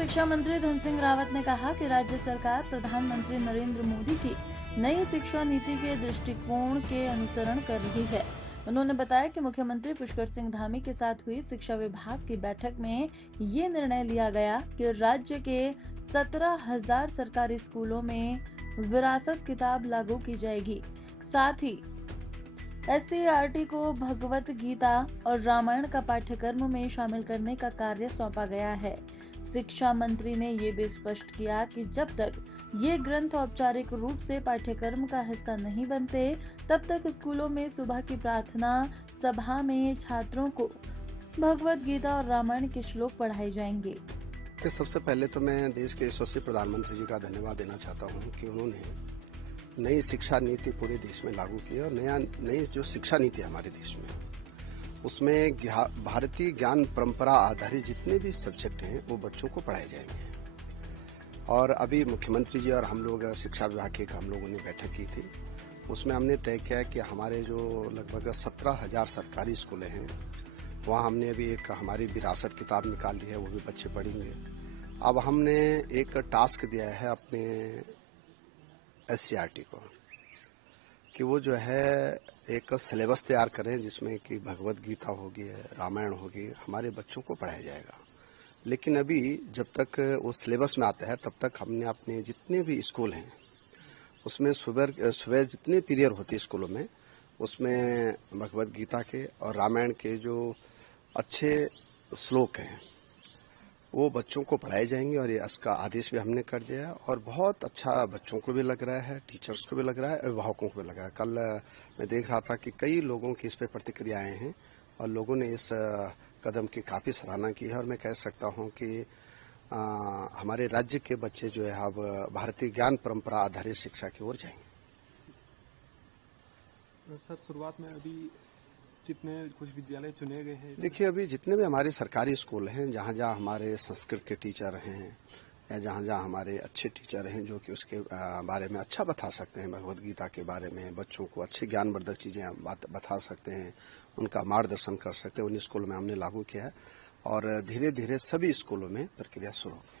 शिक्षा मंत्री धन सिंह रावत ने कहा कि राज्य सरकार प्रधानमंत्री नरेंद्र मोदी की नई शिक्षा नीति के दृष्टिकोण के अनुसरण कर रही है। उन्होंने बताया कि मुख्यमंत्री पुष्कर सिंह धामी के साथ हुई शिक्षा विभाग की बैठक में ये निर्णय लिया गया कि राज्य के 17,000 सरकारी स्कूलों में विरासत किताब लागू की जाएगी। साथ ही SCERT को भगवत गीता और रामायण का पाठ्यक्रम में शामिल करने का कार्य सौंपा गया है। शिक्षा मंत्री ने ये भी स्पष्ट किया कि जब तक ये ग्रंथ औपचारिक रूप से पाठ्यक्रम का हिस्सा नहीं बनते, तब तक स्कूलों में सुबह की प्रार्थना सभा में छात्रों को भगवत गीता और रामायण के श्लोक पढ़ाए जाएंगे। सबसे पहले तो मैं देश के यशस्वी प्रधानमंत्री जी का धन्यवाद देना चाहता हूं कि उन्होंने नई शिक्षा नीति पूरे देश में लागू की और नई जो शिक्षा नीति है हमारे देश में, उसमें भारतीय ज्ञान परंपरा आधारित जितने भी सब्जेक्ट हैं वो बच्चों को पढ़ाए जाएंगे। और अभी मुख्यमंत्री जी और हम लोग शिक्षा विभाग की हम लोगों ने बैठक की थी, उसमें हमने तय किया कि हमारे जो लगभग 17,000 सरकारी स्कूलें हैं वहाँ हमने अभी एक हमारी विरासत किताब निकाल ली है, वो भी बच्चे पढ़ेंगे। अब हमने एक टास्क दिया है अपने SCERT को कि वो जो है एक सिलेबस तैयार करें जिसमें कि भगवत गीता होगी, रामायण होगी, हमारे बच्चों को पढ़ाया जाएगा। लेकिन अभी जब तक वो सिलेबस में आता है तब तक हमने अपने जितने भी स्कूल हैं उसमें सुबह जितने पीरियड होती है स्कूलों में, उसमें भगवत गीता के और रामायण के जो अच्छे श्लोक हैं वो बच्चों को पढ़ाए जाएंगे। और ये इसका आदेश भी हमने कर दिया है और बहुत अच्छा बच्चों को भी लग रहा है, टीचर्स को भी लग रहा है, अभिभावकों को भी लग रहा है। कल मैं देख रहा था कि कई लोगों की इस पर प्रतिक्रियाएं हैं और लोगों ने इस कदम की काफ़ी सराहना की है। और मैं कह सकता हूं कि हमारे राज्य के बच्चे जो है अब भारतीय ज्ञान परंपरा आधारित शिक्षा की ओर जाएंगे। सर, शुरुआत में अभी जितने कुछ विद्यालय चुने गए हैं, देखिए अभी जितने भी हमारे सरकारी स्कूल हैं, जहाँ जहाँ हमारे संस्कृत के टीचर हैं या जहाँ जहाँ हमारे अच्छे टीचर हैं जो कि उसके बारे में अच्छा बता सकते हैं, भगवत गीता के बारे में बच्चों को अच्छे ज्ञानवर्धक चीज़ें बता सकते हैं, उनका मार्गदर्शन कर सकते हैं, उन स्कूलों में हमने लागू किया है और धीरे धीरे सभी स्कूलों में प्रक्रिया शुरू हो गई।